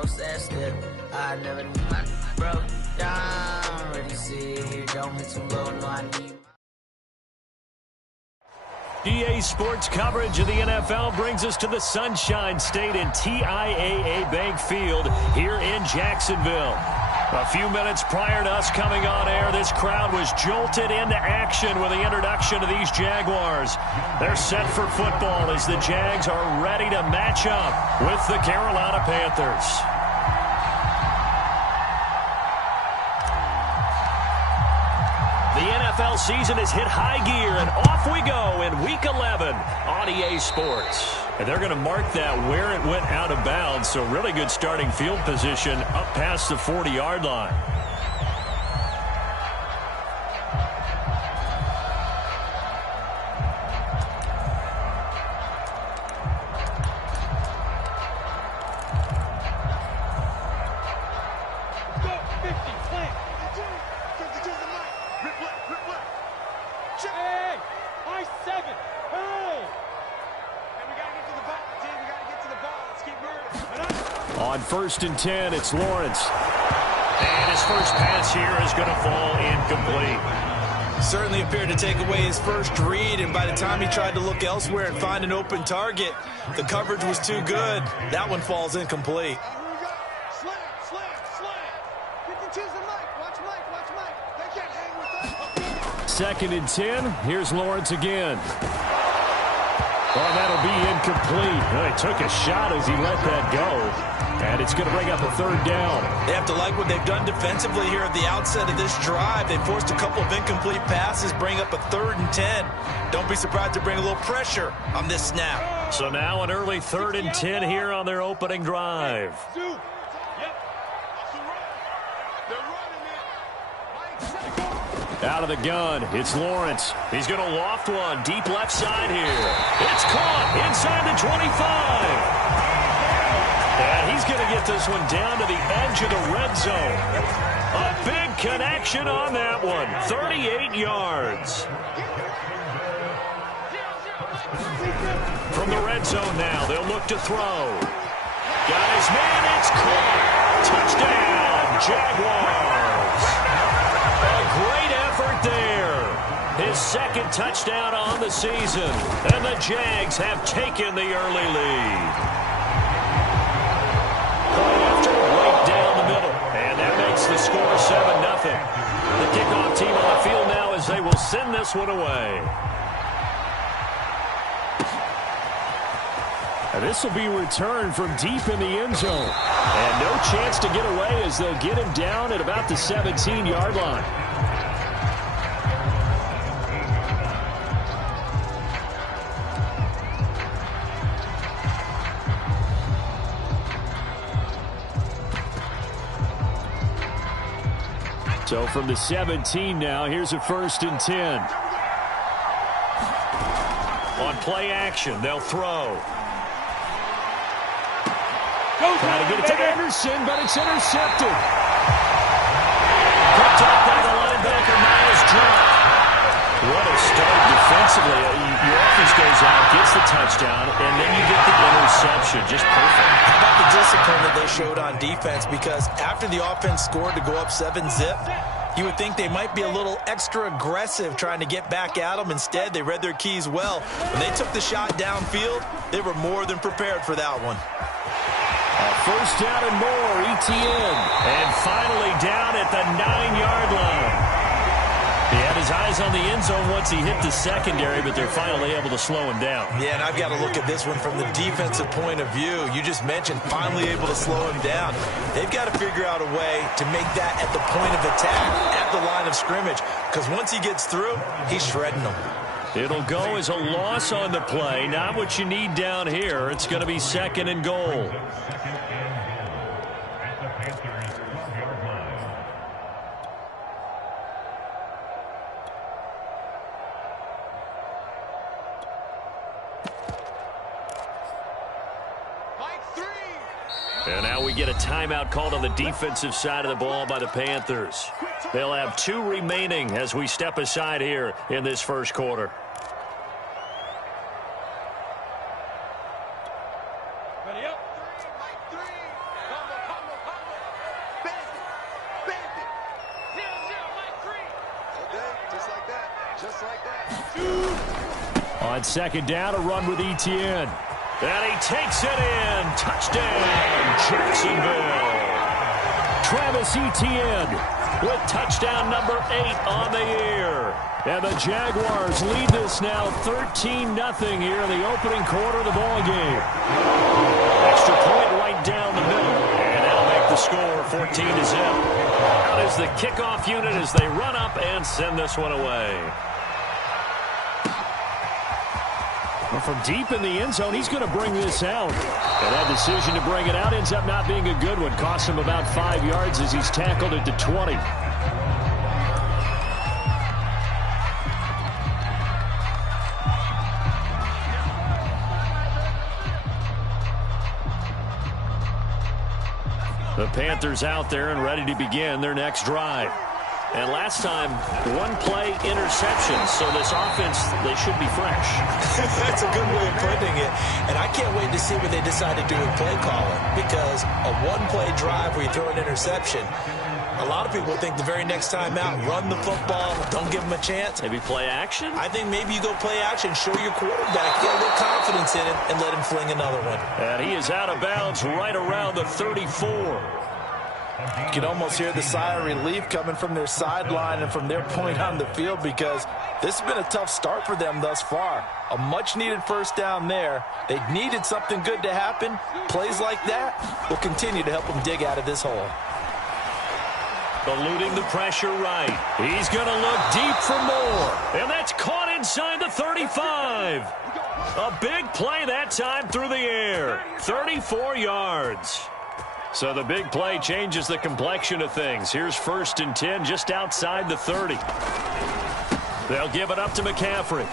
so sad still. I never knew my broke down. Ready to see it, don't hit too low, no I need. EA Sports coverage of the NFL brings us to the Sunshine State in TIAA Bank Field here in Jacksonville. A few minutes prior to us coming on air, this crowd was jolted into action with the introduction of these Jaguars. They're set for football as the Jags are ready to match up with the Carolina Panthers. The NFL season has hit high gear, and off we go in Week 11 on EA Sports. And they're going to mark that where it went out of bounds, so really good starting field position up past the 40-yard line. On 1st and 10, it's Lawrence. And his first pass here is going to fall incomplete. Certainly appeared to take away his first read, and by the time he tried to look elsewhere and find an open target, the coverage was too good. That one falls incomplete. Second and 10, here's Lawrence again. Oh, that'll be incomplete. Well, he took a shot as he let that go. And it's going to bring up a third down. They have to like what they've done defensively here at the outset of this drive. They forced a couple of incomplete passes, bring up a 3rd and 10. Don't be surprised to bring a little pressure on this snap. So now an early 3rd and 10 here on their opening drive. Out of the gun, it's Lawrence. He's going to loft one deep left side here. It's caught inside the 25. And he's going to get this one down to the edge of the red zone. A big connection on that one. 38 yards. From the red zone now, they'll look to throw. Got his man, it's caught. Touchdown, Jaguars. A great effort there. His second touchdown on the season. And the Jags have taken the early lead. Right down the middle. And that makes the score 7-0. The kickoff team on the field now as they will send this one away. And this will be returned from deep in the end zone. And no chance to get away as they'll get him down at about the 17-yard line. So from the 17 now, here's a 1st and 10. On play action, they'll throw. Trying to get it to Anderson, but it's intercepted. Picked up by the linebacker, Miles Drake. What a start defensively. Your offense goes out, gets the touchdown, and then you get the interception. Just perfect. How about the discipline that they showed on defense? Because after the offense scored to go up 7-zip, you would think they might be a little extra aggressive trying to get back at them. Instead, they read their keys well. When they took the shot downfield, they were more than prepared for that one. First down and more, ETN. And finally down at the 9-yard line. He had his eyes on the end zone once he hit the secondary, but they're finally able to slow him down. Yeah, and I've got to look at this one from the defensive point of view. You just mentioned finally able to slow him down. They've got to figure out a way to make that at the point of attack, at the line of scrimmage, because once he gets through, he's shredding them. It'll go as a loss on the play. Not what you need down here. It's going to be 2nd and goal. And now we get a timeout called on the defensive side of the ball by the Panthers. They'll have 2 remaining as we step aside here in this first quarter. Ready up. 3, Mike 3. On second down, a run with Etienne. And he takes it in. Touchdown, Jacksonville. Travis Etienne with touchdown number 8 on the year. And the Jaguars lead this now 13-0 here in the opening quarter of the ball game. Extra point right down the middle. And that'll make the score 14-0. Out is the kickoff unit as they run up and send this one away. Well, from deep in the end zone, he's going to bring this out. And that decision to bring it out ends up not being a good one. Costs him about 5 yards as he's tackled it to 20. The Panthers out there and ready to begin their next drive. And last time, one-play interception. So this offense, they should be fresh. That's a good way of putting it. And I can't wait to see what they decide to do with play calling. Because a one-play drive where you throw an interception, a lot of people think the very next time out, run the football, don't give them a chance. Maybe play action? I think maybe you go play action, show your quarterback, get a little confidence in it, and let him fling another one. And he is out of bounds right around the 34. You can almost hear the sigh of relief coming from their sideline and from their point on the field because this has been a tough start for them thus far. A much-needed first down there. They needed something good to happen. Plays like that will continue to help them dig out of this hole. Eluding the pressure right. He's going to look deep for more. And that's caught inside the 35. A big play that time through the air. 34 yards. So the big play changes the complexion of things. Here's 1st and 10 just outside the 30. They'll give it up to McCaffrey.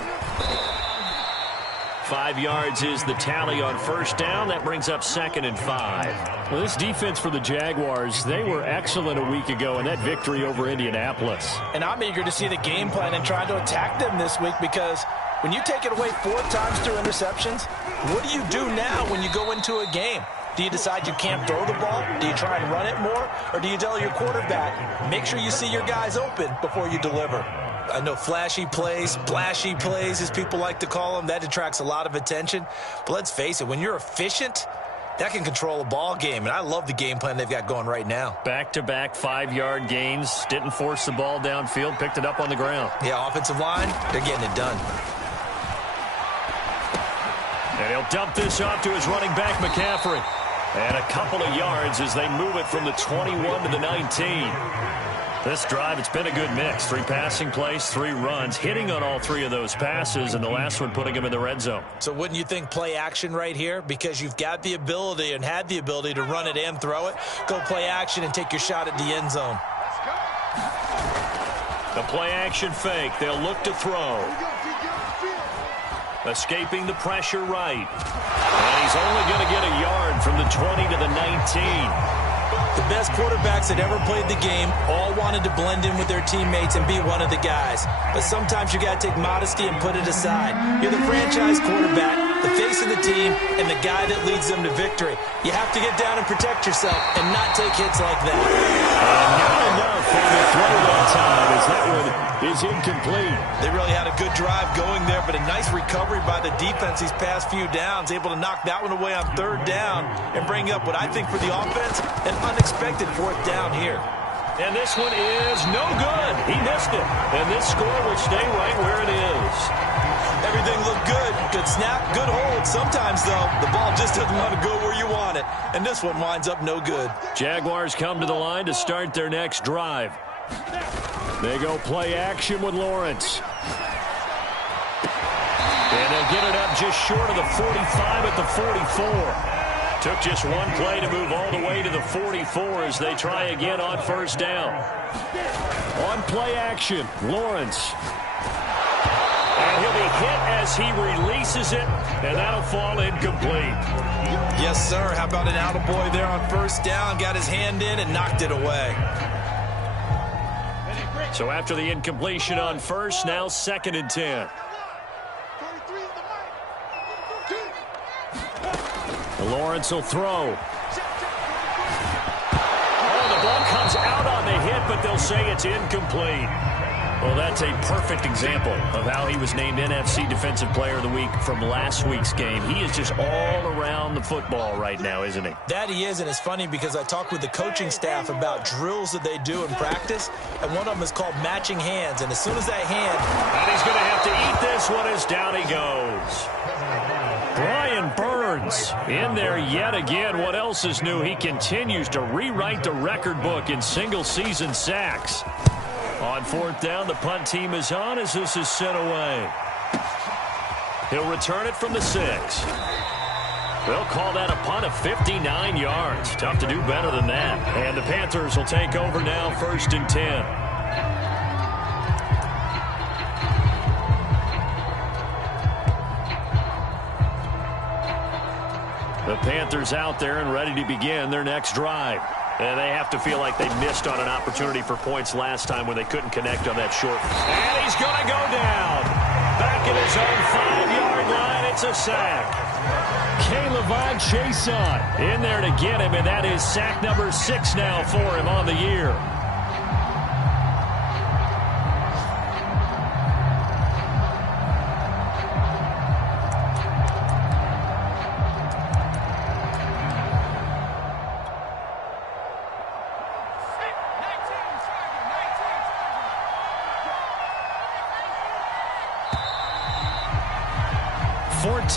5 yards is the tally on first down. That brings up 2nd and 5. Well, this defense for the Jaguars, they were excellent a week ago in that victory over Indianapolis. And I'm eager to see the game plan and trying to attack them this week because when you take it away 4 times through interceptions, what do you do now when you go into a game? Do you decide you can't throw the ball? Do you try and run it more? Or do you tell your quarterback, make sure you see your guys open before you deliver? I know flashy plays, splashy plays, as people like to call them, that attracts a lot of attention. But let's face it, when you're efficient, that can control a ball game. And I love the game plan they've got going right now. Back-to-back 5-yard gains. Didn't force the ball downfield. Picked it up on the ground. Yeah, offensive line, they're getting it done. And he'll dump this off to his running back, McCaffrey. And a couple of yards as they move it from the 21 to the 19. This drive, it's been a good mix. 3 passing plays, 3 runs, hitting on all 3 of those passes, and the last one putting him in the red zone. So wouldn't you think play action right here? Because you've got the ability and had the ability to run it and throw it. Go play action and take your shot at the end zone. The play action fake. They'll look to throw. Escaping the pressure right. And he's only going to get a yard from the 20 to the 19. The best quarterbacks that ever played the game all wanted to blend in with their teammates and be one of the guys. But sometimes you got to take modesty and put it aside. You're the franchise quarterback, the face of the team, and the guy that leads them to victory. You have to get down and protect yourself and not take hits like that. And not enough for the throw that time as that one is incomplete. They really had a good drive going there, but a nice recovery by the defense these past few downs, able to knock that one away on 3rd down and bring up what I think for the offense, an unexpected 4th down here. And this one is no good. He missed it. And this score will stay right where it is. Everything looked good. Good snap, good hold. Sometimes, though, the ball just doesn't want to go where you want it. And this one winds up no good. Jaguars come to the line to start their next drive. They go play action with Lawrence. And they'll get it up just short of the 45 at the 44. Took just one play to move all the way to the 44 as they try again on first down. On play action, Lawrence. And he'll be hit as he releases it, and that'll fall incomplete. Yes, sir. How about an attaboy there on first down? Got his hand in and knocked it away. So after the incompletion on first, now 2nd and 10. Lawrence will throw. Oh, the ball comes out on the hit, but they'll say it's incomplete. Well, that's a perfect example of how he was named NFC Defensive Player of the Week from last week's game. He is just all around the football right now, isn't he? That he is, and it's funny because I talked with the coaching staff about drills that they do in practice, and one of them is called matching hands, and as soon as that hand... And he's going to have to eat this one as down he goes. Brian Burns in there yet again. What else is new? He continues to rewrite the record book in single-season sacks. On fourth down, the punt team is on as this is sent away. He'll return it from the 6. They'll call that a punt of 59 yards. Tough to do better than that. And the Panthers will take over now, 1st and 10. The Panthers out there and ready to begin their next drive. And they have to feel like they missed on an opportunity for points last time when they couldn't connect on that short. And he's going to go down. Back at his own 5-yard line. It's a sack. Caleb Chason in there to get him, and that is sack number 6 now for him on the year.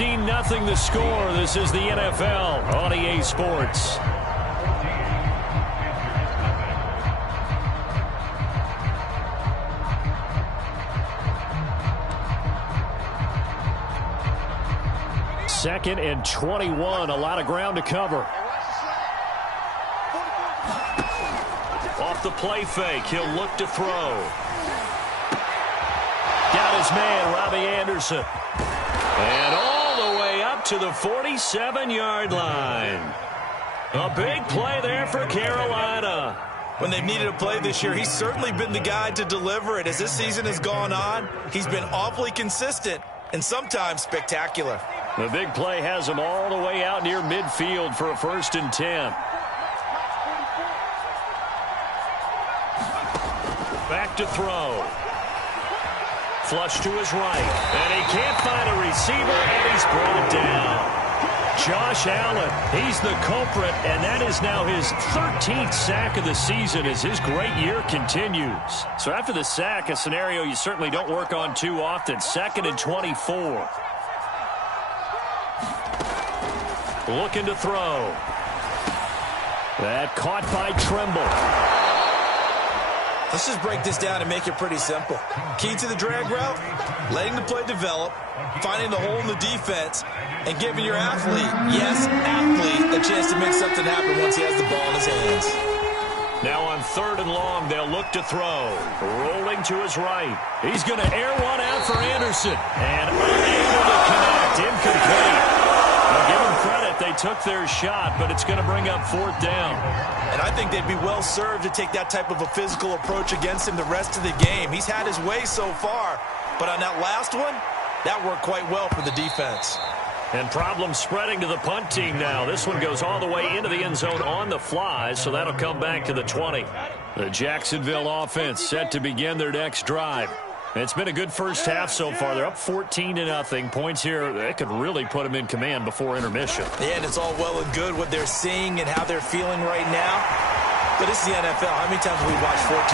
Nothing the score. This is the NFL on EA Sports. Second and 21. A lot of ground to cover. Off the play fake. He'll look to throw. Got his man, Robbie Anderson. And all the way up to the 47-yard line. A big play there for Carolina. When they've needed a play this year, he's certainly been the guy to deliver it. As this season has gone on, he's been awfully consistent and sometimes spectacular. The big play has him all the way out near midfield for a 1st and 10. Back to throw. Flush to his right, and he can't find a receiver, and he's brought down. Josh Allen, he's the culprit, and that is now his 13th sack of the season as his great year continues. So after the sack, a scenario you certainly don't work on too often. 2nd and 24. Looking to throw. That caught by Trimble. Let's just break this down and make it pretty simple. Key to the drag route, letting the play develop, finding the hole in the defense, and giving your athlete, yes, athlete, a chance to make something happen once he has the ball in his hands. Now on 3rd and long, they'll look to throw. Rolling to his right. He's going to air one out for Anderson. And unable to connect. Incomplete. Now give him credit. They took their shot, but it's going to bring up 4th down. And I think they'd be well served to take that type of a physical approach against him the rest of the game. He's had his way so far, but on that last one, that worked quite well for the defense. And problems spreading to the punt team now. This one goes all the way into the end zone on the fly, so that'll come back to the 20. The Jacksonville offense set to begin their next drive. It's been a good first half so far. They're up 14-0. Points here, that could really put them in command before intermission. Yeah, and it's all well and good what they're seeing and how they're feeling right now. But this is the NFL. How many times have we watched 14-0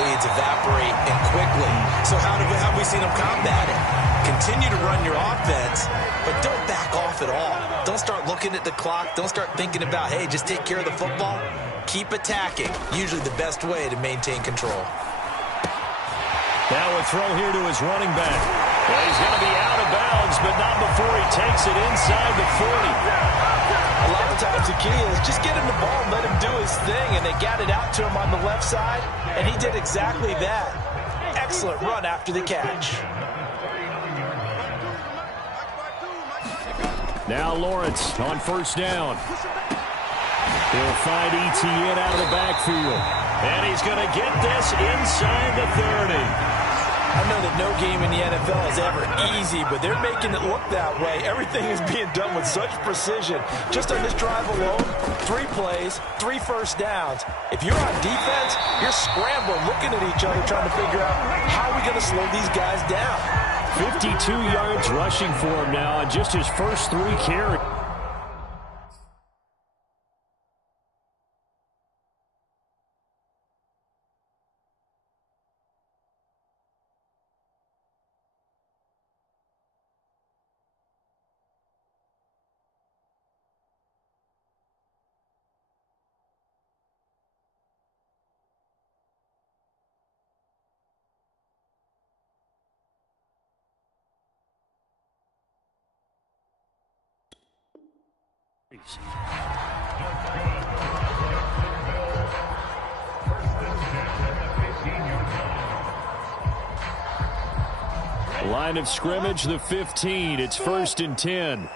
leads evaporate and quickly? So how have we seen them combat it? Continue to run your offense, but don't back off at all. Don't start looking at the clock. Don't start thinking about, hey, just take care of the football. Keep attacking. Usually the best way to maintain control. Now a throw here to his running back. Well, he's going to be out of bounds, but not before he takes it inside the 40. A lot of times the key is just get him the ball and let him do his thing, and they got it out to him on the left side, and he did exactly that. Excellent run after the catch. Now Lawrence on 1st down. He'll find Etienne out of the backfield. And he's going to get this inside the 30. I know that no game in the NFL is ever easy, but they're making it look that way. Everything is being done with such precision. Just on this drive alone, 3 plays, 3 first downs. If you're on defense, you're scrambling, looking at each other, trying to figure out how are we going to slow these guys down. 52 yards rushing for him now on just his first 3 carries. Line of scrimmage, the 15. It's 1st and 10.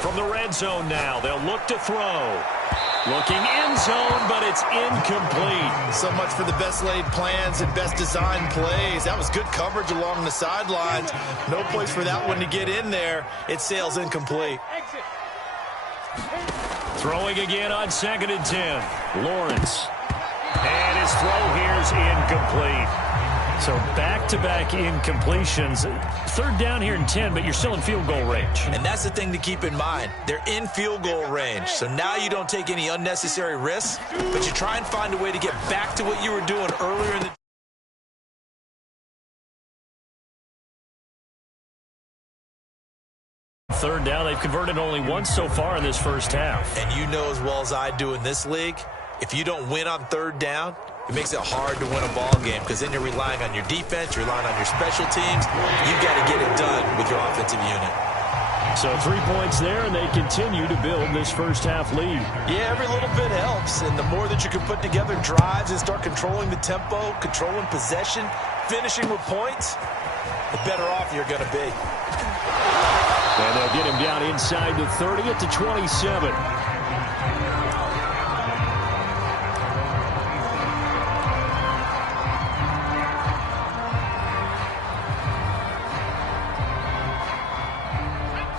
From the red zone now, they'll look to throw. Looking end zone, but it's incomplete. So much for the best laid plans and best designed plays. That was good coverage along the sidelines. No place for that one to get in there. It sails incomplete. Throwing again on 2nd and 10. Lawrence. And his throw here is incomplete. So back-to-back incompletions. 3rd down here and 10, but you're still in field goal range. And that's the thing to keep in mind. They're in field goal range. So now you don't take any unnecessary risks, but you try and find a way to get back to what you were doing earlier in the 3rd down. They've converted only once so far in this first half. And you know as well as I do in this league, if you don't win on 3rd down, it makes it hard to win a ball game because then you're relying on your defense, you're relying on your special teams. You've got to get it done with your offensive unit. So 3 points there, and they continue to build this first half lead. Yeah, every little bit helps, and the more that you can put together drives and start controlling the tempo, controlling possession, finishing with points, the better off you're going to be. And they'll get him down inside the 30 at the 27.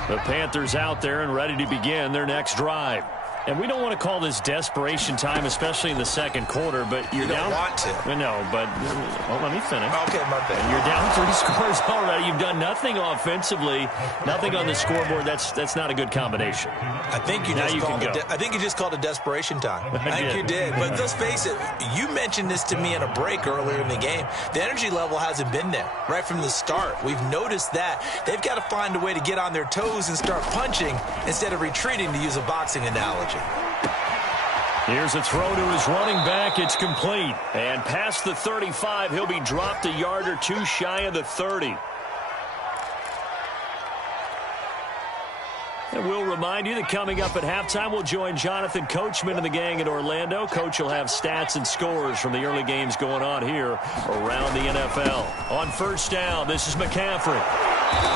The Panthers out there and ready to begin their next drive. And we don't want to call this desperation time, especially in the 2nd quarter, but you're down. You don't want to. Well, no, but well, let me finish. Okay, my bad. You're down 3 scores already. You've done nothing offensively, nothing on the scoreboard. That's not a good combination. I think you just called it desperation time. I think you did. But let's face it, you mentioned this to me in a break earlier in the game. The energy level hasn't been there right from the start. We've noticed that. They've got to find a way to get on their toes and start punching instead of retreating, to use a boxing analogy. Here's a throw to his running back. It's complete. And past the 35, he'll be dropped a yard or 2 shy of the 30. And we'll remind you that coming up at halftime, we'll join Jonathan Coachman and the gang in Orlando. Coach will have stats and scores from the early games going on here around the NFL. On 1st down, this is McCaffrey.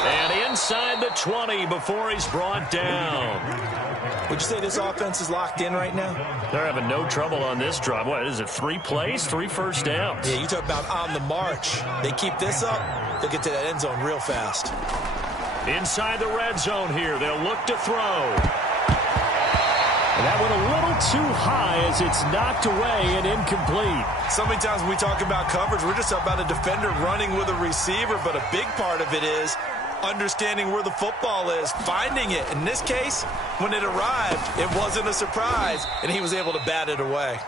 And inside the 20 before he's brought down. Would you say this offense is locked in right now? They're having no trouble on this drive. What is it, 3 plays, 3 first downs? Yeah, you talk about on the march. They keep this up, they'll get to that end zone real fast. Inside the red zone here, they'll look to throw. And that went a little too high as it's knocked away and incomplete. So many times when we talk about coverage, we're just about a defender running with a receiver, but a big part of it is understanding where the football is, finding it. In this case, when it arrived, it wasn't a surprise, and he was able to bat it away.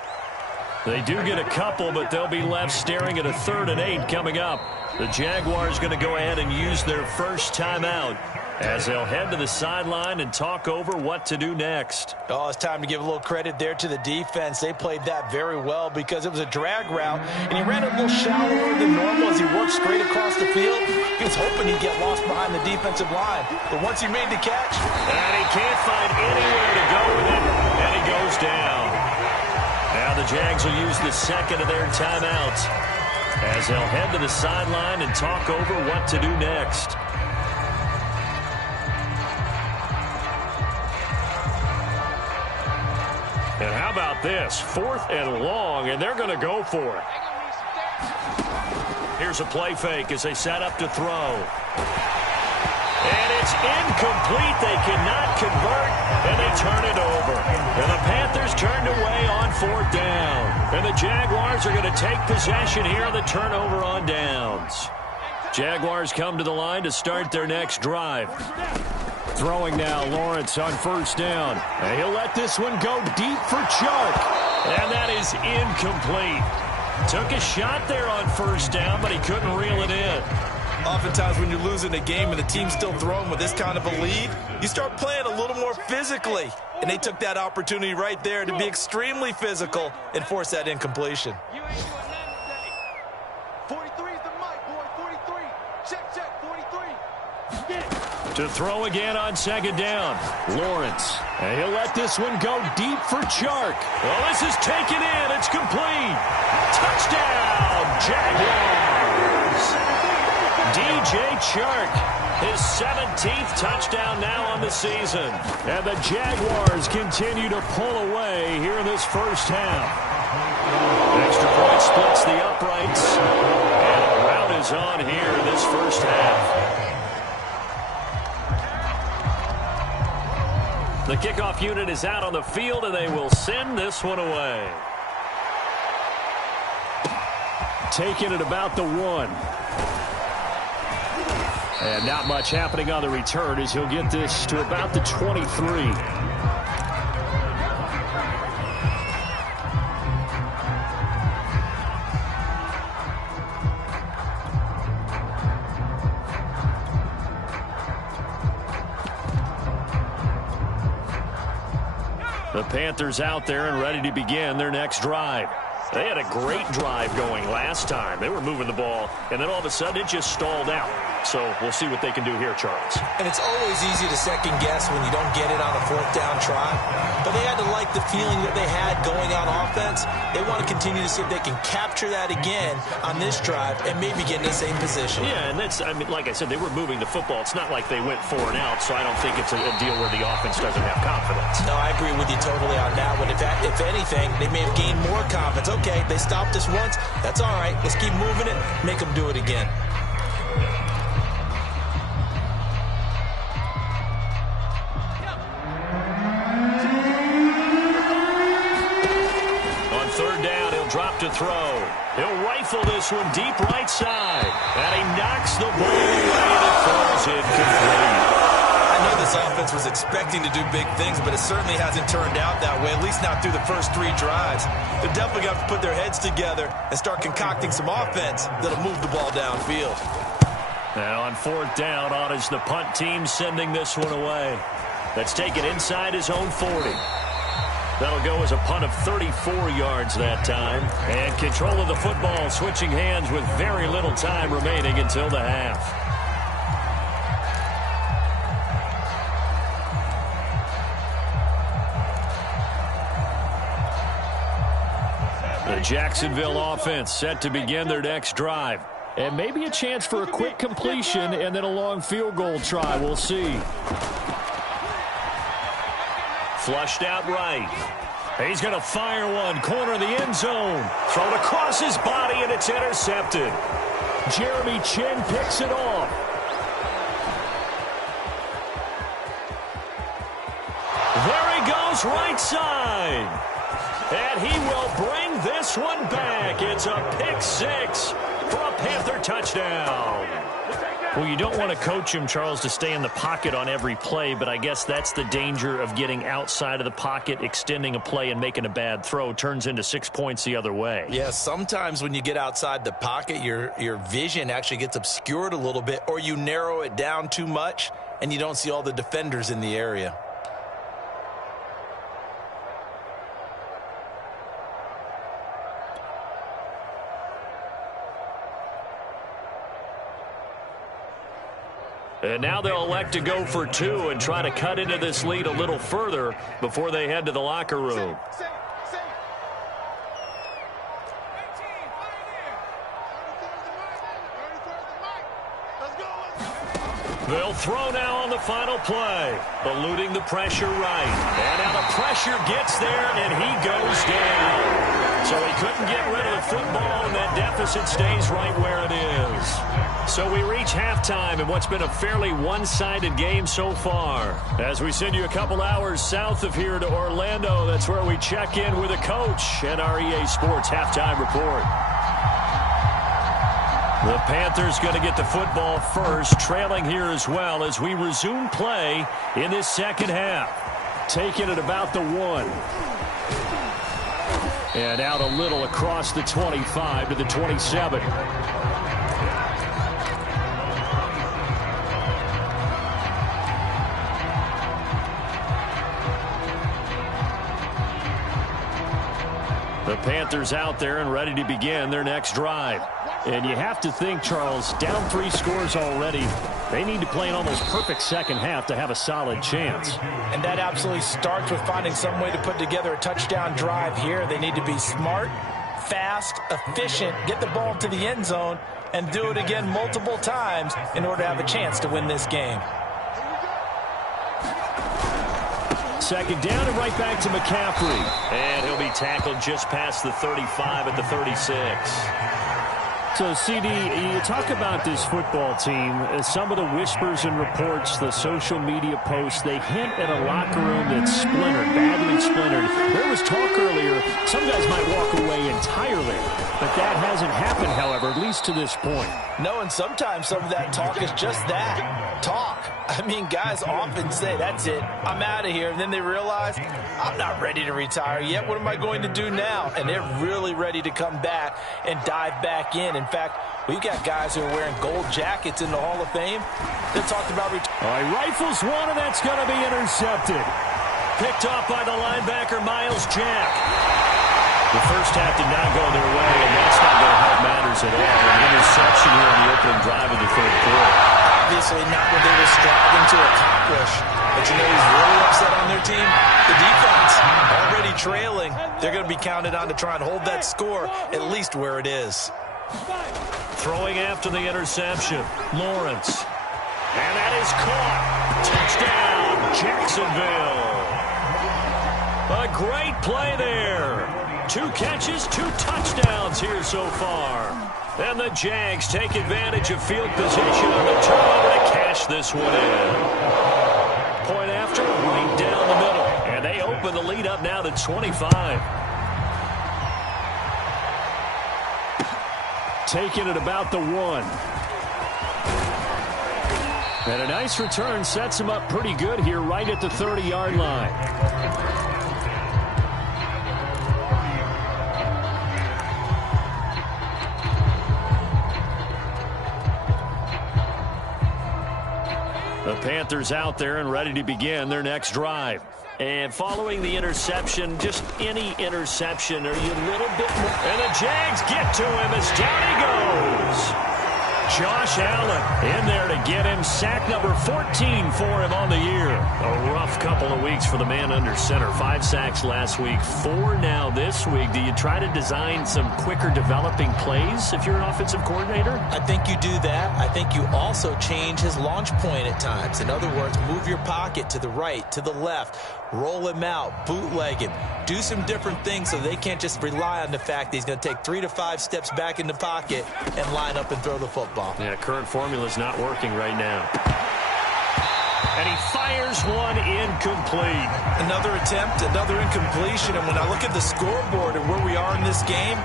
They do get a couple, but they'll be left staring at a 3rd and 8 coming up. The Jaguars going to go ahead and use their first timeout as they'll head to the sideline and talk over what to do next. Oh, it's time to give a little credit there to the defense. They played that very well because it was a drag route, and he ran a little shallower than normal as he worked straight across the field. He was hoping he'd get lost behind the defensive line, but once he made the catch, and he can't find anywhere to go with it, and he goes down. Now the Jags will use the 2nd of their timeouts as they'll head to the sideline and talk over what to do next. At How about this? 4th and long, and they're going to go for it. Here's a play fake as they set up to throw. And it's incomplete. They cannot convert, and they turn it over. And the Panthers turned away on 4th down. And the Jaguars are going to take possession here on the turnover on downs. Jaguars come to the line to start their next drive. Throwing now, Lawrence on 1st down. And he'll let this one go deep for Chark. And that is incomplete. Took a shot there on 1st down, but he couldn't reel it in. Oftentimes when you're losing a game and the team's still throwing with this kind of a lead, you start playing a little more physically. And they took that opportunity right there to be extremely physical and force that incompletion. 43 is the mic, boy. 43. Check, 43. To throw again on 2nd down. Lawrence. And he'll let this one go deep for Chark. Well, this is taken in. It's complete. Touchdown, Jaguars. DJ Chark, his 17th touchdown now on the season. And the Jaguars continue to pull away here in this first half. Extra point splits the uprights. And a rout is on here in this first half. The kickoff unit is out on the field, and they will send this one away. Taking it about the 1. And not much happening on the return as he'll get this to about the 23. The Panthers out there and ready to begin their next drive. They had a great drive going last time. They were moving the ball, and then all of a sudden it just stalled out. So we'll see what they can do here, Charles. And it's always easy to second guess when you don't get it on a 4th down try. But they had to like the feeling that they had going on offense. They want to continue to see if they can capture that again on this drive and maybe get in the same position. Yeah, and that's, I mean, like I said, they were moving the football. It's not like they went 4 and out, so I don't think it's a deal where the offense doesn't have confidence. No, I agree with you totally on that one. If anything, they may have gained more confidence. Okay, they stopped us once. That's all right. Let's keep moving it. Make them do it again. Drop to throw. He'll rifle this one deep right side. And he knocks the ball away and it falls incomplete. I know this offense was expecting to do big things, but it certainly hasn't turned out that way, at least not through the first 3 drives. They're definitely going to have to put their heads together and start concocting some offense that'll move the ball downfield. And on 4th down, on is the punt team sending this one away. That's taken inside his own 40. That'll go as a punt of 34 yards that time. And control of the football switching hands with very little time remaining until the half. The Jacksonville offense set to begin their next drive. And maybe a chance for a quick completion and then a long field goal try. We'll see. Flushed out right. He's going to fire one. Corner of the end zone. Thrown across his body, and it's intercepted. Jeremy Chin picks it off. There he goes, right side. And he will bring this one back. It's a pick 6 for a Panther touchdown. Well, you don't want to coach him, Charles, to stay in the pocket on every play, but I guess that's the danger of getting outside of the pocket, extending a play, and making a bad throw. Turns into 6 points the other way. Yeah, sometimes when you get outside the pocket, your vision actually gets obscured a little bit, or you narrow it down too much, and you don't see all the defenders in the area. And now they'll elect to go for 2 and try to cut into this lead a little further before they head to the locker room. They'll throw now on the final play. Eluding the pressure right. And now the pressure gets there, and he goes down. So he couldn't get rid of the football, and that deficit stays right where it is. So we reach halftime in what's been a fairly one-sided game so far. As we send you a couple hours south of here to Orlando, that's where we check in with a coach and our EA Sports Halftime Report. The Panthers going to get the football first, trailing here as well as we resume play in this second half. Taking it about the 1. And out a little across the 25 to the 27. The Panthers out there and ready to begin their next drive. And you have to think, Charles, down 3 scores already. They need to play an almost perfect second half to have a solid chance. And that absolutely starts with finding some way to put together a touchdown drive here. They need to be smart, fast, efficient, get the ball to the end zone, and do it again multiple times in order to have a chance to win this game. Second down and right back to McCaffrey. And he'll be tackled just past the 35 at the 36. So, CD, you talk about this football team. Some of the whispers and reports, the social media posts, they hint at a locker room that's splintered, badly splintered. There was talk earlier, some guys might walk away entirely. But that hasn't happened, however, at least to this point. No, and sometimes some of that talk is just that, talk. I mean, guys often say, that's it, I'm out of here. And then they realize, I'm not ready to retire yet. What am I going to do now? And they're really ready to come back and dive back in. In fact, we've got guys who are wearing gold jackets in the Hall of Fame that talked about All right, rifles one, and that's going to be intercepted. Picked off by the linebacker, Miles Jack. The first half did not go their way, and that's not going to help matters at all. An interception here on the opening drive of the third quarter. Obviously not what they were striving to accomplish. But you know who's really upset on their team? The defense. Already trailing. They're going to be counted on to try and hold that score at least where it is. Throwing after the interception, Lawrence. And that is caught. Touchdown, Jacksonville. A great play there. 2 catches, 2 touchdowns here so far. And the Jags take advantage of field position on the turnover to cash this one in. Point after, right down the middle. And they open the lead up now to 25. Taking it about the 1. And a nice return sets him up pretty good here right at the 30-yard line. The Panthers out there and ready to begin their next drive. And following the interception, just any interception, are you a little bit more? And the Jags get to him as down he goes. Josh Allen in there to get him. Sack number 14 for him on the year. A rough couple of weeks for the man under center. 5 sacks last week, 4 now this week. Do you try to design some quicker developing plays if you're an offensive coordinator? I think you do that. I think you also change his launch point at times. In other words, move your pocket to the right, to the left, roll him out, bootleg him, do some different things so they can't just rely on the fact that he's going to take 3 to 5 steps back in the pocket and line up and throw the football. Yeah, current formula is not working right now. And he fires one incomplete. Another attempt, another incompletion. And when I look at the scoreboard and where we are in this game,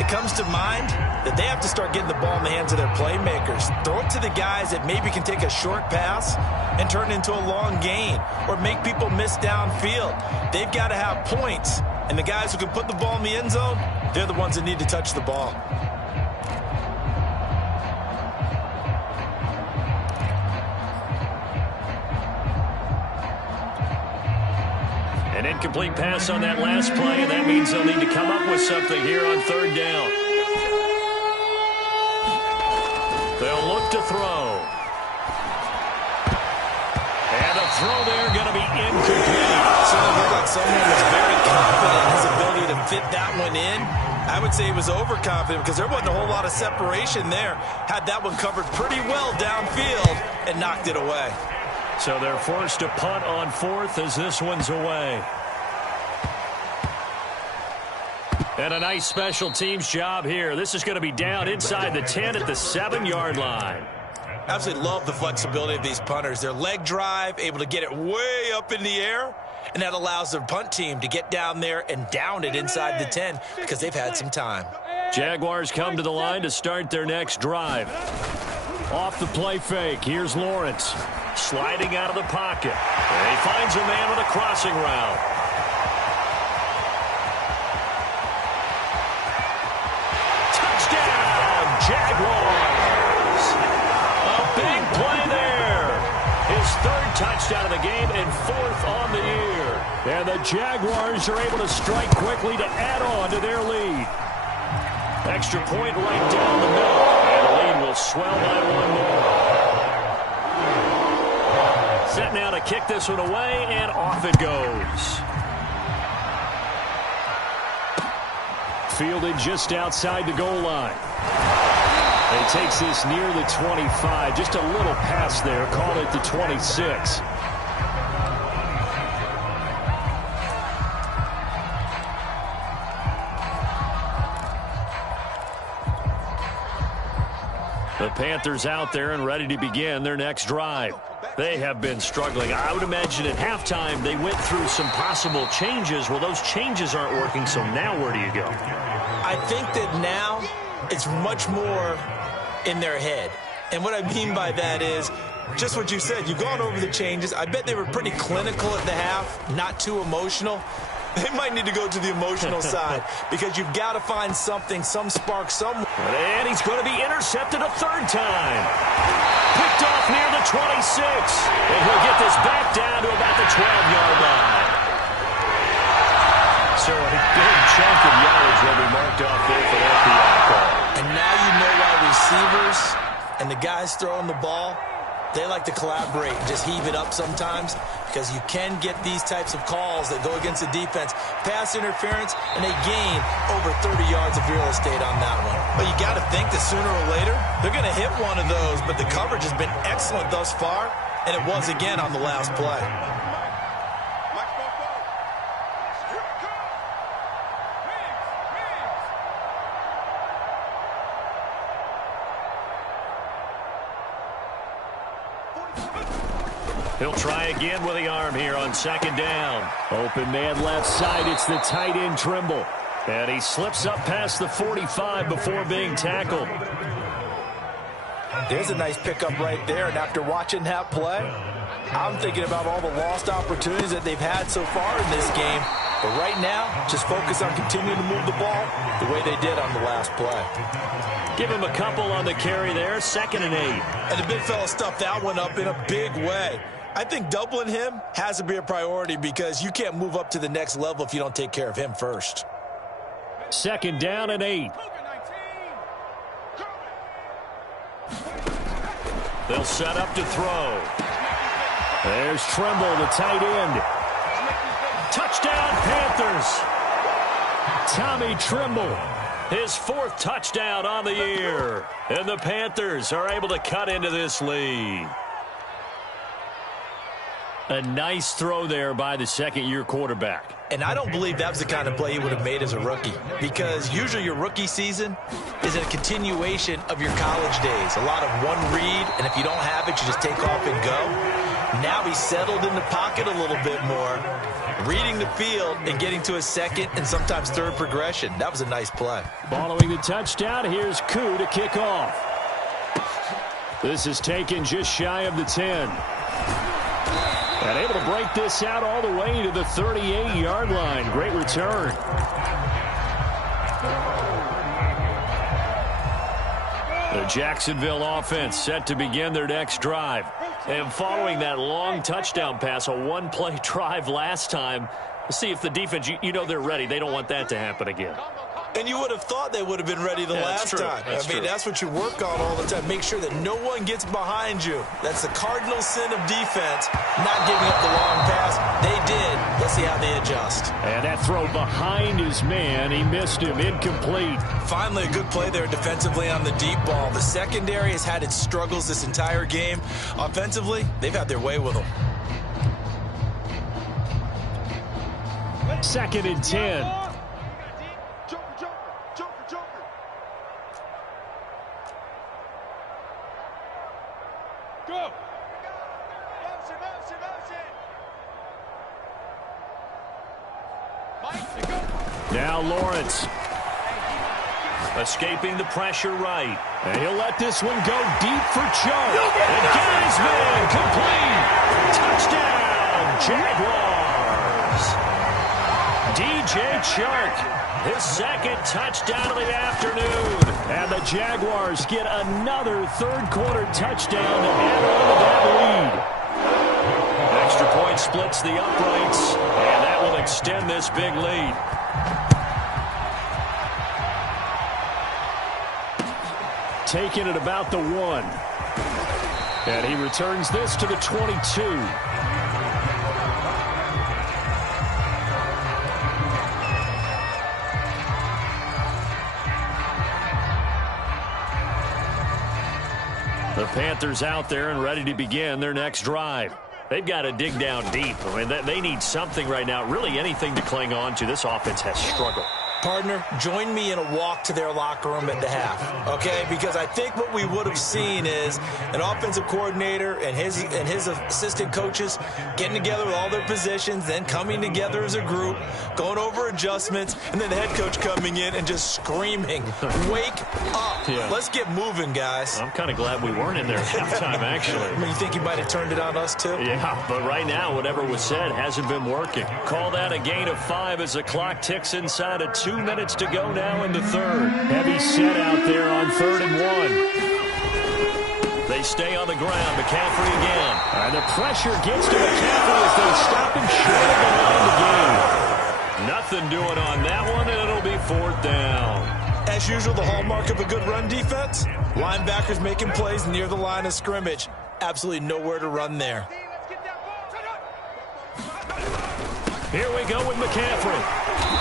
it comes to mind that they have to start getting the ball in the hands of their playmakers. Throw it to the guys that maybe can take a short pass and turn it into a long gain or make people miss downfield. They've got to have points. And the guys who can put the ball in the end zone, they're the ones that need to touch the ball. An incomplete pass on that last play, and that means they'll need to come up with something here on 3rd down. They'll look to throw. And a throw there going to be incomplete. So it looked like someone was very confident in his ability to fit that one in. I would say he was overconfident because there wasn't a whole lot of separation there. Had that one covered pretty well downfield and knocked it away. So they're forced to punt on fourth as this one's away. And a nice special teams job here. This is going to be down inside the 10 at the 7-yard line. Absolutely love the flexibility of these punters. Their leg drive, able to get it way up in the air, and that allows their punt team to get down there and down it inside the 10 because they've had some time. Jaguars come to the line to start their next drive. Off the play fake, here's Lawrence. Sliding out of the pocket. And he finds a man with a crossing route. Touchdown, Jaguars! A big play there. His third touchdown of the game and fourth on the year. And the Jaguars are able to strike quickly to add on to their lead. Extra point right down the middle. And the lead will swell by one more. Set now to kick this one away, and off it goes. Fielded just outside the goal line. He takes this near the 25. Just a little pass there. Call it the 26. The Panthers out there and ready to begin their next drive. They have been struggling. I would imagine at halftime they went through some possible changes. Well, those changes aren't working, so now where do you go? I think that now it's much more in their head. And what I mean by that is just what you said. You've gone over the changes. I bet they were pretty clinical at the half, not too emotional. They might need to go to the emotional side because you've got to find something, some spark somewhere. And he's going to be intercepted a third time. Picked off near the 26. And he'll get this back down to about the 12-yard line. So a big chunk of yardage will be marked off there for that PI call. And now you know why receivers and the guys throwing the ball, they like to collaborate and just heave it up sometimes because you can get these types of calls that go against the defense. Pass interference, and they gain over 30 yards of real estate on that one. But you got to think that sooner or later, they're going to hit one of those, but the coverage has been excellent thus far, and it was again on the last play. He'll try again with the arm here on second down. Open man left side. It's the tight end Trimble. And he slips up past the 45 before being tackled. There's a nice pickup right there. And after watching that play, I'm thinking about all the lost opportunities that they've had so far in this game. But right now, just focus on continuing to move the ball the way they did on the last play. Give him a couple on the carry there. 2nd and 8. And the big fella stuffed that one up in a big way. I think doubling him has to be a priority because you can't move up to the next level if you don't take care of him first. 2nd down and 8. They'll set up to throw. There's Trimble, the tight end. Touchdown, Panthers. Tommy Trimble, his 4th touchdown on the year. And the Panthers are able to cut into this lead. A nice throw there by the second-year quarterback. And I don't believe that was the kind of play he would have made as a rookie because usually your rookie season is a continuation of your college days. A lot of one read, and if you don't have it, you just take off and go. Now he's settled in the pocket a little bit more, reading the field and getting to a second and sometimes third progression. That was a nice play. Following the touchdown, here's Koo to kick off. This is taken just shy of the 10. And able to break this out all the way to the 38-yard line. Great return. The Jacksonville offense set to begin their next drive. And following that long touchdown pass, a one-play drive last time, let's see if the defense, you know they're ready. They don't want that to happen again. And you would have thought they would have been ready the last time. That's what you work on all the time. Make sure that no one gets behind you. That's the cardinal sin of defense, not giving up the long pass. They did. Let's see how they adjust. And that throw behind his man, he missed him, incomplete. Finally, a good play there defensively on the deep ball. The secondary has had its struggles this entire game. Offensively, they've had their way with them. 2nd and 10. Go. Now Lawrence. Escaping the pressure right. And he'll let this one go deep for Chubb. And got his man complete. Touchdown, Jaguars. DJ Chark, his 2nd touchdown of the afternoon. And the Jaguars get another third-quarter touchdown to add on to that lead. Extra point splits the uprights, and that will extend this big lead. Taking it about the 1. And he returns this to the 22. The Panthers out there and ready to begin their next drive. They've got to dig down deep. I mean, they need something right now, really anything to cling on to. This offense has struggled. Partner, join me in a walk to their locker room at the half, okay? Because I think what we would have seen is an offensive coordinator and his assistant coaches getting together with all their positions, then coming together as a group, going over adjustments, and then the head coach coming in and just screaming, wake up. Yeah. Let's get moving, guys. I'm kind of glad we weren't in there at halftime, actually. I mean, you think he might have turned it on us, too? Yeah, but right now, whatever was said hasn't been working. Call that a gain of 5 as the clock ticks inside of 2 minutes to go now in the third. Heavy set out there on 3rd and 1. They stay on the ground. McCaffrey again. And the pressure gets to McCaffrey as they stop him short of the line to gain. Nothing doing on that one, and it'll be 4th down. As usual, the hallmark of a good run defense, linebackers making plays near the line of scrimmage. Absolutely nowhere to run there. Here we go with McCaffrey.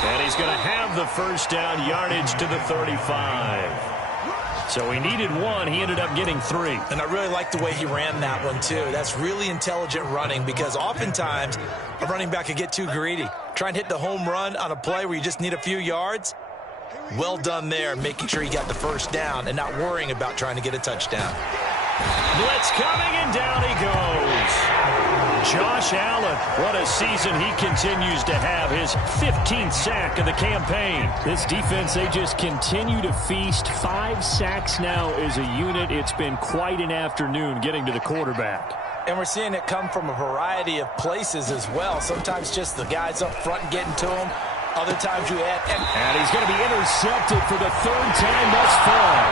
And he's going to have the first down, yardage to the 35. So he needed 1. He ended up getting 3. And I really like the way he ran that one, too. That's really intelligent running because oftentimes a running back could get too greedy. Try and hit the home run on a play where you just need a few yards. Well done there, making sure he got the first down and not worrying about trying to get a touchdown. Blitz coming, and down he goes. Josh Allen, what a season he continues to have, his 15th sack of the campaign. This defense, they just continue to feast. 5 sacks now as a unit. It's been quite an afternoon getting to the quarterback. And we're seeing it come from a variety of places as well. Sometimes just the guys up front getting to him. Other times you add... And he's going to be intercepted for the 3rd time thus far.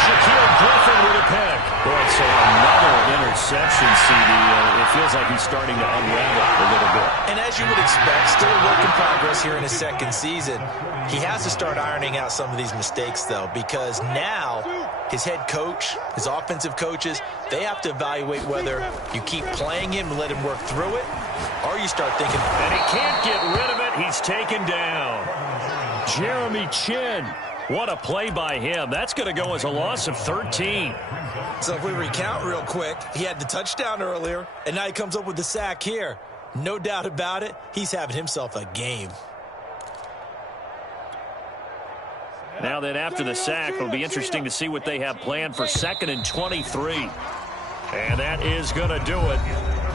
Shaquille Griffin with a pick. Boy, so another interception, CD. It feels like he's starting to unravel a little bit. And as you would expect, still a work in progress here in his 2nd season. He has to start ironing out some of these mistakes, though, because now his head coach, his offensive coaches, they have to evaluate whether you keep playing him and let him work through it, or you start thinking... And he can't get rid of it. He's taken down. Jeremy Chin. What a play by him. That's going to go as a loss of 13. So if we recount real quick, he had the touchdown earlier, and now he comes up with the sack here. No doubt about it, he's having himself a game. Now then, after the sack, it'll be interesting to see what they have planned for 2nd and 23. And that is going to do it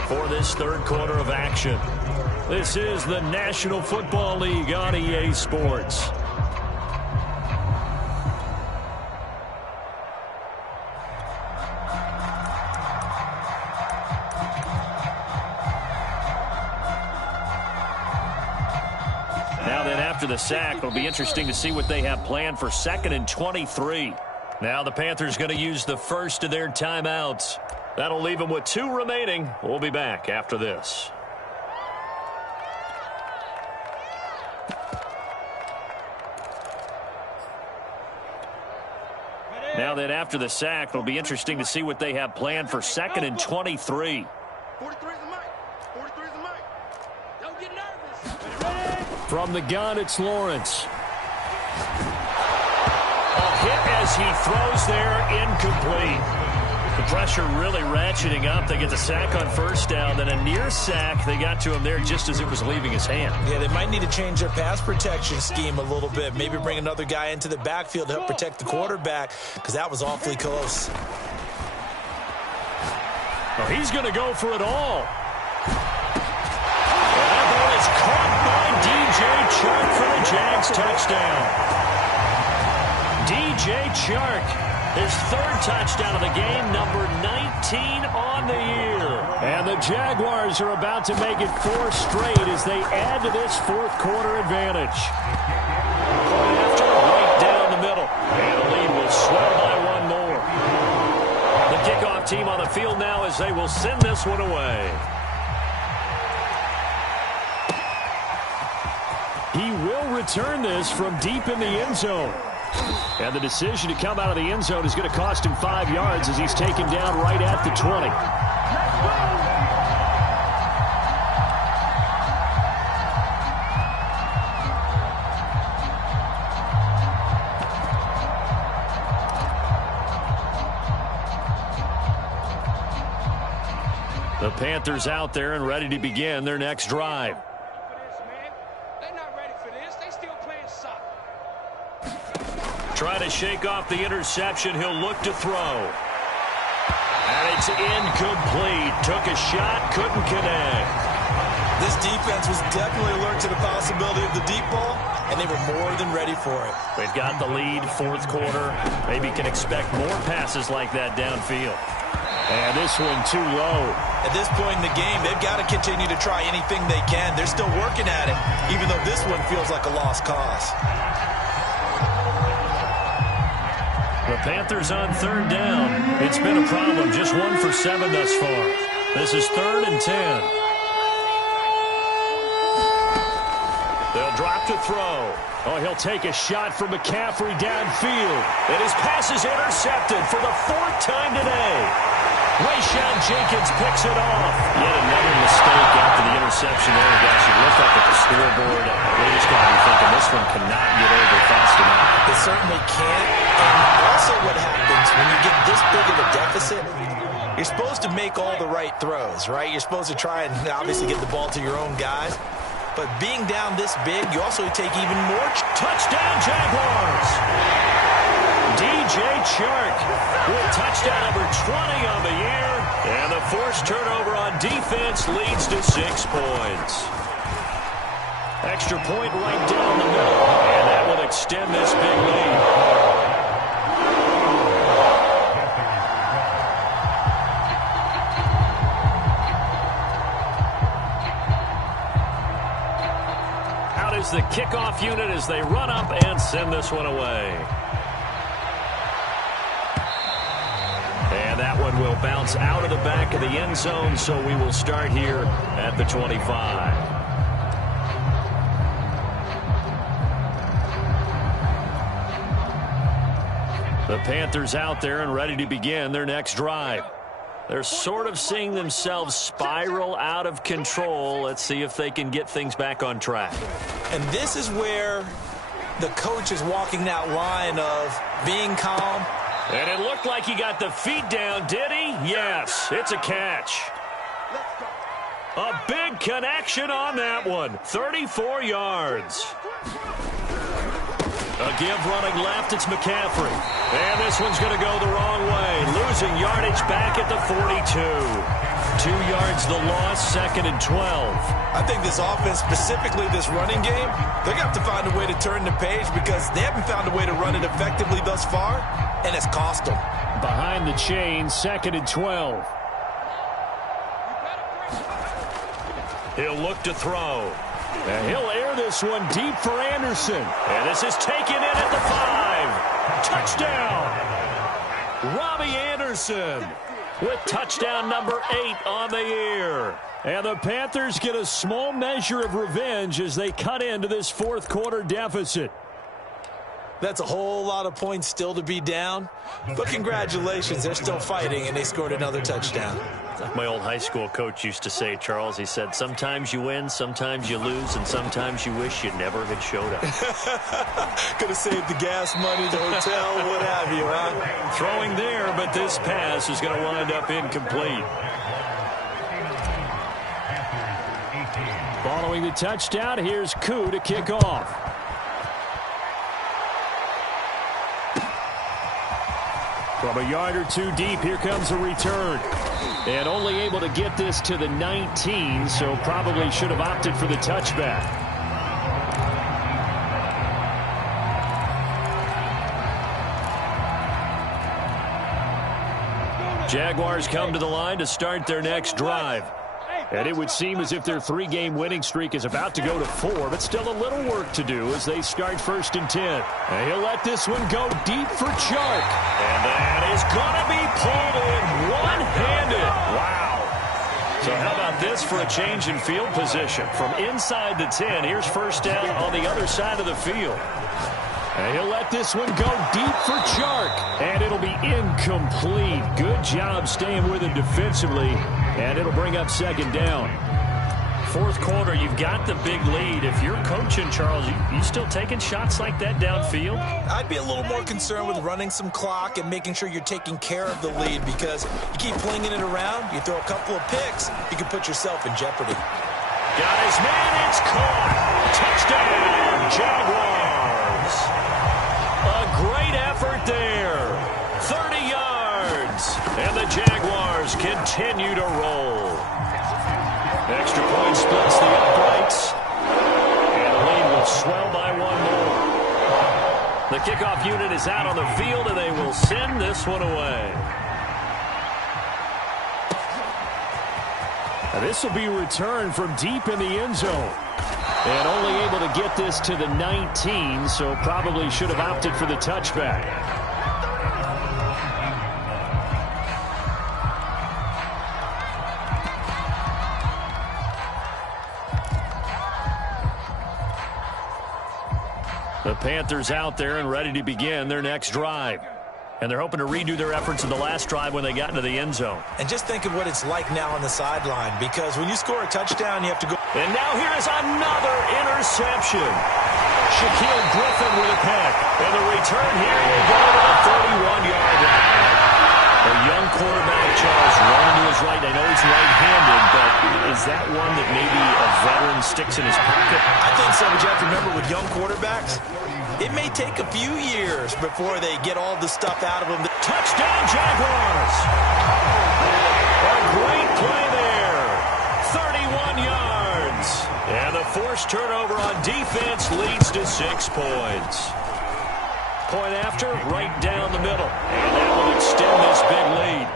for this 3rd quarter of action. This is the National Football League on EA Sports. After the sack, it'll be interesting to see what they have planned for 2nd and 23. Now the Panthers going to use the first of their timeouts. That'll leave them with 2 remaining. We'll be back after this. Now that after the sack, it'll be interesting to see what they have planned for 2nd and 23. 43 is the mic. 43 is the mic. Don't get nervous. From the gun, it's Lawrence. A hit as he throws there, incomplete. The pressure really ratcheting up. They get the sack on 1st down, then a near sack. They got to him there just as it was leaving his hand. Yeah, they might need to change their pass protection scheme a little bit. Maybe bring another guy into the backfield to help protect the quarterback, because that was awfully close. Oh, he's going to go for it all. And that ball is caught by DJ Chark for the Jags touchdown. DJ Chark, his 3rd touchdown of the game, number 19 on the year. And the Jaguars are about to make it 4 straight as they add to this 4th quarter advantage. Point after, right down the middle. And the lead will swell by 1 more. The kickoff team on the field now as they will send this one away. He will return this from deep in the end zone. And the decision to come out of the end zone is going to cost him 5 yards as he's taken down right at the 20. The Panthers out there and ready to begin their next drive. Try to shake off the interception. He'll look to throw. And it's incomplete. Took a shot, couldn't connect. This defense was definitely alert to the possibility of the deep ball, and they were more than ready for it. They've got the lead, 4th quarter. Maybe can expect more passes like that downfield. And this one too low. At this point in the game, they've got to continue to try anything they can. They're still working at it, even though this one feels like a lost cause. The Panthers on 3rd down. It's been a problem. Just 1 for 7 thus far. This is 3rd and 10. They'll drop to throw. Oh, he'll take a shot from McCaffrey downfield. And his pass is intercepted for the 4th time today. Rayshawn Jenkins picks it off. Yet another mistake after the interception there. Guys, you look up at the scoreboard. They just got to be thinking this one cannot get over fast enough. It certainly can't. And also what happens when you get this big of a deficit, you're supposed to make all the right throws, right? You're supposed to try and obviously get the ball to your own guys. But being down this big, you also take even more. Touchdown, Jaguars! DJ Chark with touchdown number 20 on the year. And the forced turnover on defense leads to 6 points. Extra point right down the middle. And that will extend this big lead. Out is the kickoff unit as they run up and send this one away. And that one will bounce out of the back of the end zone, so we will start here at the 25. The Panthers out there and ready to begin their next drive. They're sort of seeing themselves spiral out of control. Let's see if they can get things back on track. And this is where the coach is walking that line of being calm. And it looked like he got the feet down, did he? Yes, it's a catch. A big connection on that one. 34 yards. A give running left, it's McCaffrey. And this one's going to go the wrong way. Losing yardage back at the 42. 2 yards the loss, 2nd and 12. I think this offense, specifically this running game, they're going to have to find a way to turn the page because they haven't found a way to run it effectively thus far, and it's cost them. Behind the chain, 2nd and 12. He'll look to throw. And he'll air this one deep for Anderson. And this is taken in at the 5. Touchdown! Robbie Anderson with touchdown number 8 on the year. And the Panthers get a small measure of revenge as they cut into this 4th quarter deficit. That's a whole lot of points still to be down. But congratulations, they're still fighting, and they scored another touchdown. Like my old high school coach used to say, Charles, he said, sometimes you win, sometimes you lose, and sometimes you wish you never had showed up. Could have saved the gas money, the hotel, what have you, huh? Throwing there, but this pass is going to wind up incomplete. Following the touchdown, here's Koo to kick off. From a yard or two deep, here comes a return. And only able to get this to the 19, so probably should have opted for the touchback. Jaguars come to the line to start their next drive. And it would seem as if their 3-game winning streak is about to go to 4, but still a little work to do as they start 1st and 10. And he'll let this one go deep for Chark. And that is going to be pulled in one-handed. Wow. So how about this for a change in field position? From inside the 10, here's first down on the other side of the field. And he'll let this one go deep for Chark. And it'll be incomplete. Good job staying with it defensively. And it'll bring up 2nd down. 4th quarter, you've got the big lead. If you're coaching, Charles, you still taking shots like that downfield? I'd be a little more concerned with running some clock and making sure you're taking care of the lead, because you keep flinging it around, you throw a couple of picks, you can put yourself in jeopardy. Got his man, it's caught. Touchdown, Jaguars. A great effort there. 30 yards. And the Jaguars continue to roll. Extra point splits the uprights. And the lead will swell by 1 more. The kickoff unit is out on the field, and they will send this one away. Now this will be returned from deep in the end zone. And only able to get this to the 19, so probably should have opted for the touchback. The Panthers out there and ready to begin their next drive. And they're hoping to redo their efforts in the last drive when they got into the end zone. And just think of what it's like now on the sideline, because when you score a touchdown, you have to go. And now here is another interception. Shaquille Griffin with a pick. And the return here will go to the 31-yard line. A young quarterback, Charles, running to his right. I know he's right-handed, but is that one that maybe a veteran sticks in his pocket? I think so, but you have to remember with young quarterbacks, it may take a few years before they get all the stuff out of them. Touchdown, Jaguars! A great play there. 31 yards. And the forced turnover on defense leads to 6 points. Point after, right down the middle. And that will extend this big lead.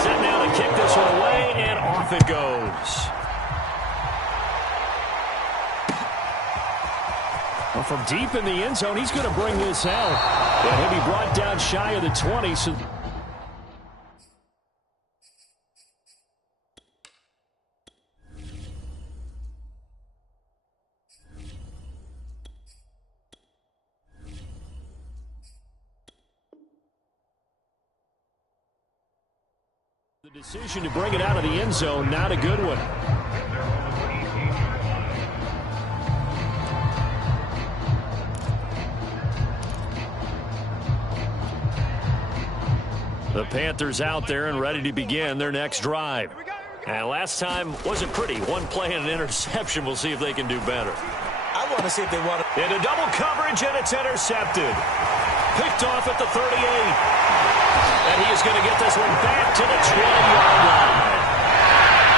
Set now to kick this one away, and off it goes. Well, from deep in the end zone, he's going to bring this out. And he'll be brought down shy of the 20. So the decision to bring it out of the end zone, not a good one. The Panthers out there and ready to begin their next drive. And last time wasn't pretty. One play and an interception. We'll see if they can do better. I want to see if they want to. Into double coverage, and it's intercepted. Picked off at the 38. And he is going to get this one back to the 20-yard line.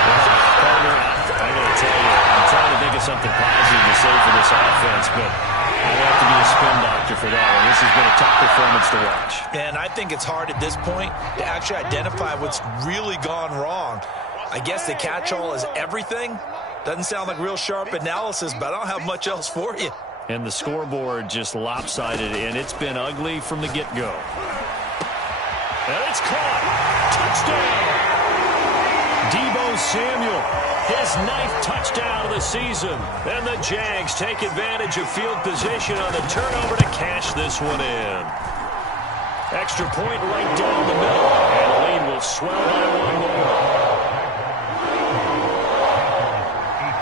Well, partner, I got to tell you, I'm trying to think of something positive to say for this offense, but I'd have to be a spin doctor for that one. This has been a tough performance to watch. And I think it's hard at this point to actually identify what's really gone wrong. I guess the catch-all is everything. Doesn't sound like real sharp analysis, but I don't have much else for you. And the scoreboard just lopsided, and it's been ugly from the get-go. And it's caught. Touchdown. Debo Samuel, his 9th touchdown of the season. And the Jags take advantage of field position on the turnover to cash this one in. Extra point right down the middle, and the lead will swell by one more.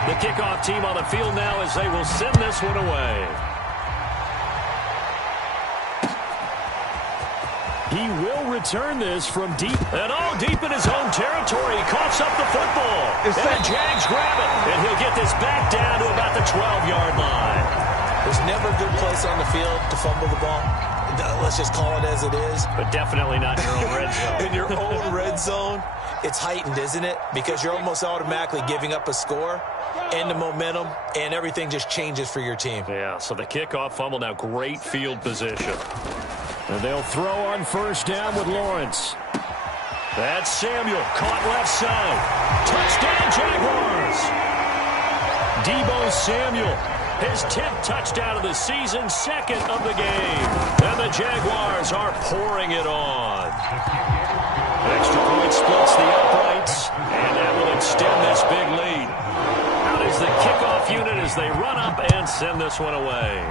The kickoff team on the field now as they will send this one away. He will return this from deep. And deep in his own territory. He coughs up the football. And the Jags grab it. And he'll get this back down to about the 12-yard line. There's never a good place on the field to fumble the ball. Let's just call it as it is. But definitely not in your own red zone. In your own red zone, it's heightened, isn't it? Because you're almost automatically giving up a score and the momentum, and everything just changes for your team. Yeah, so the kickoff fumble, now great field position. And they'll throw on first down with Lawrence. That's Samuel, caught left side. Touchdown, Jaguars! Deebo Samuel, his 10th touchdown of the season, 2nd of the game. And the Jaguars are pouring it on. Extra point splits the uprights, and that will extend this big lead. Out is the kickoff unit as they run up and send this one away.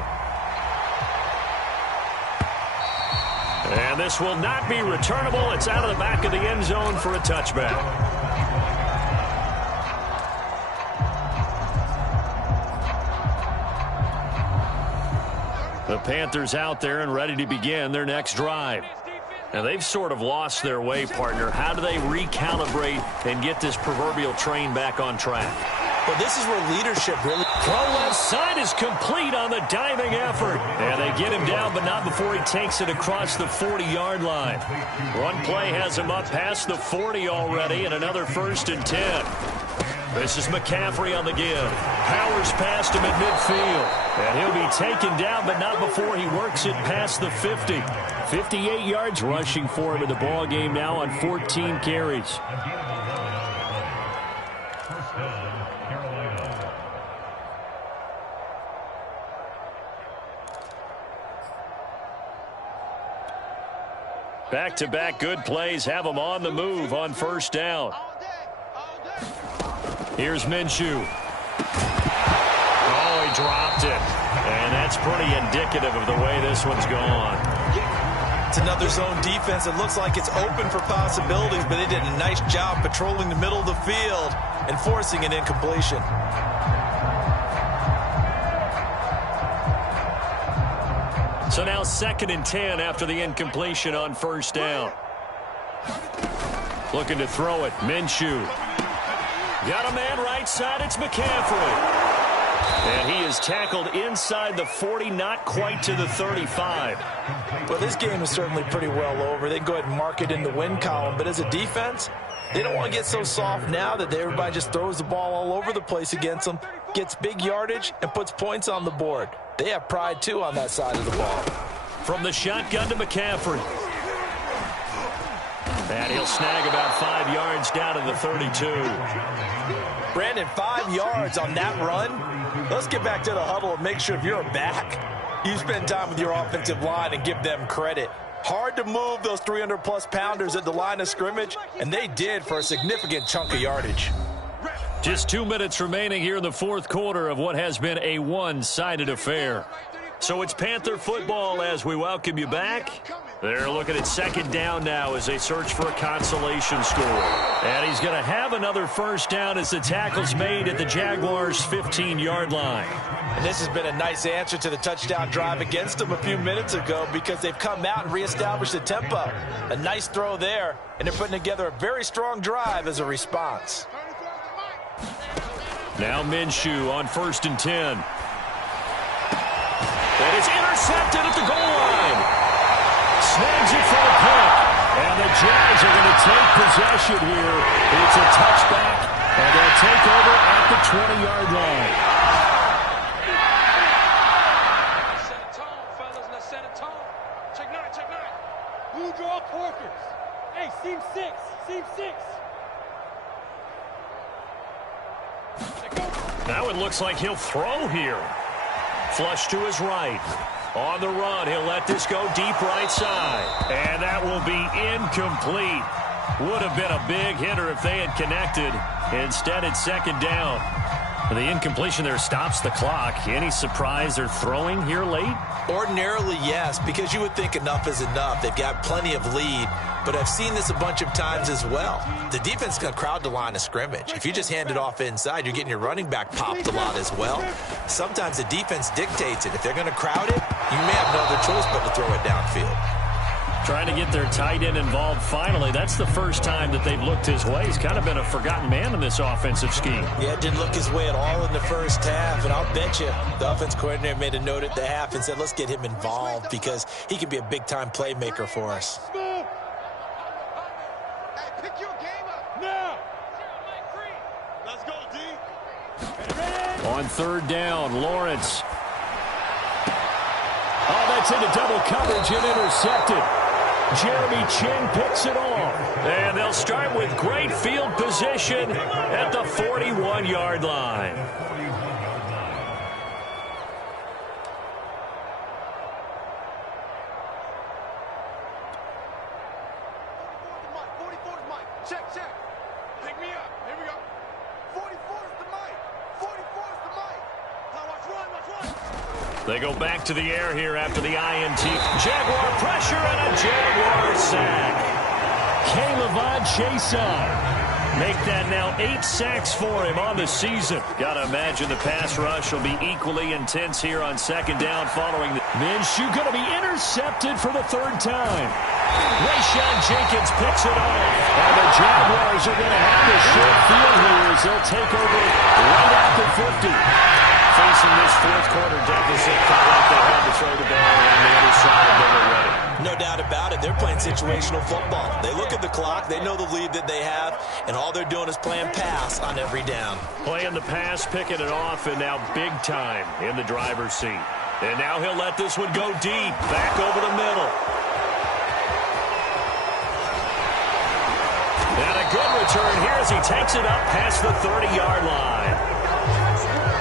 And this will not be returnable. It's out of the back of the end zone for a touchback. The Panthers out there and ready to begin their next drive. And they've sort of lost their way, partner. How do they recalibrate and get this proverbial train back on track? Well, this is where leadership really... Throw left side is complete on the diving effort. And they get him down, but not before he takes it across the 40-yard line. One play has him up past the 40 already, and another 1st and 10. This is McCaffrey on the give. Powers past him at midfield. And he'll be taken down, but not before he works it past the 50. 58 yards rushing for him in the ball game now on 14 carries. Back-to-back good plays have them on the move on first down. Here's Minshew. Oh, he dropped it. And that's pretty indicative of the way this one's gone. It's another zone defense. It looks like it's open for possibilities, but they did a nice job patrolling the middle of the field and forcing an incompletion. So now 2nd and 10 after the incompletion on first down. Looking to throw it. Minshew. Got a man right side. It's McCaffrey. And he is tackled inside the 40, not quite to the 35. Well, this game is certainly pretty well over. They can go ahead and mark it in the win column. But as a defense, they don't want to get so soft now that everybody just throws the ball all over the place against them, gets big yardage, and puts points on the board. They have pride, too, on that side of the ball. From the shotgun to McCaffrey. And he'll snag about 5 yards down to the 32. Brandon, 5 yards on that run? Let's get back to the huddle and make sure if you're back, you spend time with your offensive line and give them credit. Hard to move those 300-plus pounders at the line of scrimmage, and they did for a significant chunk of yardage. Just 2 minutes remaining here in the 4th quarter of what has been a one-sided affair. So it's Panther football as we welcome you back. They're looking at 2nd down now as they search for a consolation score. And he's going to have another first down as the tackle's made at the Jaguars' 15-yard line. And this has been a nice answer to the touchdown drive against them a few minutes ago because they've come out and reestablished the tempo. A nice throw there, and they're putting together a very strong drive as a response. Now Minshew on 1st and 10. And it's intercepted at the goal line. Snags it for a pick. And the Jags are going to take possession here. It's a touchback, and they'll take over at the 20-yard line. Set a tone, fellas. Let's set a tone. Check 9, check 9. Blue draw Corkers. Hey, seam 6. Seam 6. Now it looks like he'll throw here. Flush to his right. On the run, he'll let this go deep right side. And that will be incomplete. Would have been a big hitter if they had connected. Instead, it's second down. The incompletion there stops the clock. Any surprise they're throwing here late? Ordinarily, yes, because you would think enough is enough. They've got plenty of lead, but I've seen this a bunch of times as well. The defense is going to crowd the line of scrimmage. If you just hand it off inside, you're getting your running back popped a lot as well. Sometimes the defense dictates it. If they're going to crowd it, you may have no other choice but to throw it downfield. Trying to get their tight end involved finally. That's the first time that they've looked his way. He's kind of been a forgotten man in this offensive scheme. Yeah, it didn't look his way at all in the first half, and I'll bet you the offense coordinator made a note at the half and said, let's get him involved because he could be a big-time playmaker for us. Hey, pick your game up now. Let's go, D. On third down, Lawrence. Oh, that's into double coverage and intercepted. Jeremy Chinn picks it off. And they'll start with great field position at the 41-yard line. Check. Pick me up. Here we go. 44's the mic. 44's the mic. Now watch one. They go back to the air here after the INT. Jaguar pressure and a Jaguar sack. K'Lavon Chaisson. Make that now 8 sacks for him on the season. Got to imagine the pass rush will be equally intense here on second down following the... Minshew going to be intercepted for the third time. Rayshawn Jenkins picks it off. And the Jaguars are going to have the short field here as they'll take over right at the 50. Facing this fourth quarter deficit, felt like they had to throw the ball on the other side. They were ready. No doubt about it. They're playing situational football. They look at the clock. They know the lead that they have, and all they're doing is playing pass on every down. Playing the pass, picking it off, and now big time in the driver's seat. And now he'll let this one go deep, back over the middle. And a good return here as he takes it up past the 30-yard line.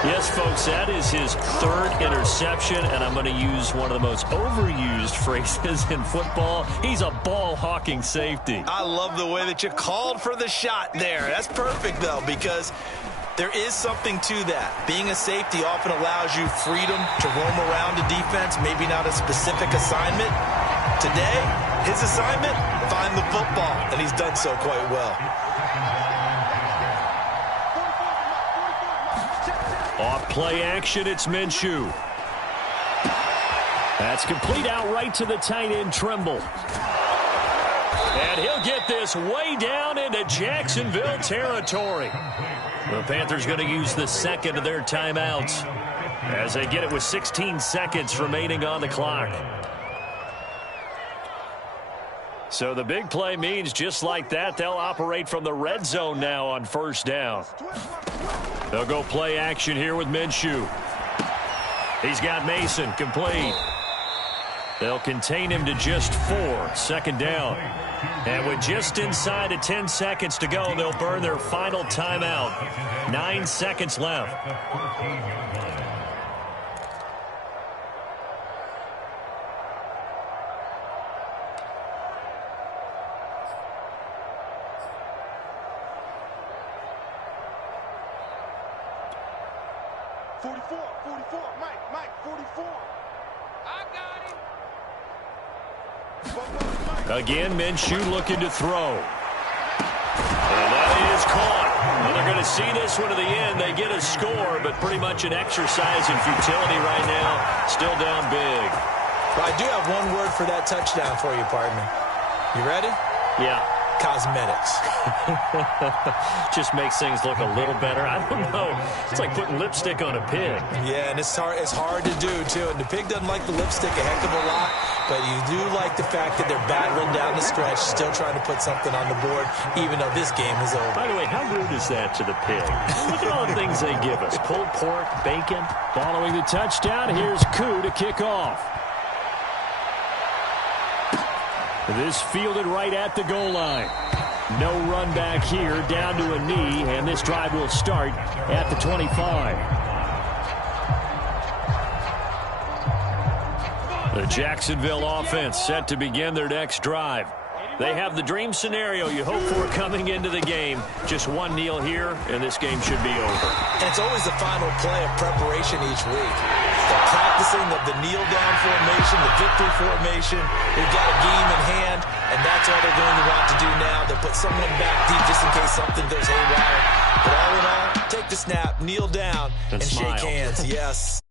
Yes, folks, that is his third interception, and I'm going to use one of the most overused phrases in football. He's a ball-hawking safety. I love the way that you called for the shot there. That's perfect, though, because there is something to that. Being a safety often allows you freedom to roam around a defense, maybe not a specific assignment. Today, his assignment, find the football, and he's done so quite well. Off play action, it's Minshew. That's complete out right to the tight end, Trimble. And he'll get this way down into Jacksonville territory. The Panthers going to use the second of their timeouts as they get it with 16 seconds remaining on the clock. So the big play means just like that, they'll operate from the red zone now on first down. They'll go play action here with Minshew. He's got Mason complete. They'll contain him to just 4, second down. And with just inside of 10 seconds to go, they'll burn their final timeout. 9 seconds left. Again, Minshew looking to throw. And that is caught. Well, they're going to see this one to the end. They get a score, but pretty much an exercise in futility right now. Still down big. Well, I do have one word for that touchdown for you, partner. You ready? Yeah. Cosmetics. Just makes things look a little better. I don't know. It's like putting lipstick on a pig. Yeah, and it's hard to do, too. And the pig doesn't like the lipstick a heck of a lot, but you do like the fact that they're battling down the stretch, still trying to put something on the board, even though this game is over. By the way, how rude is that to the pig? Look at all the things they give us. Pulled pork, bacon. Following the touchdown, here's Koo to kick off. This fielded right at the goal line. No run back here, down to a knee, and this drive will start at the 25. The Jacksonville offense set to begin their next drive. They have the dream scenario you hope for coming into the game. Just one kneel here, and this game should be over. And it's always the final play of preparation each week. The practicing of the kneel-down formation, the victory formation. They've got a game in hand, and that's all they're going to want to do now. They'll put someone back deep just in case something goes haywire. But all in all, take the snap, kneel down, and smile. shake hands. Yes.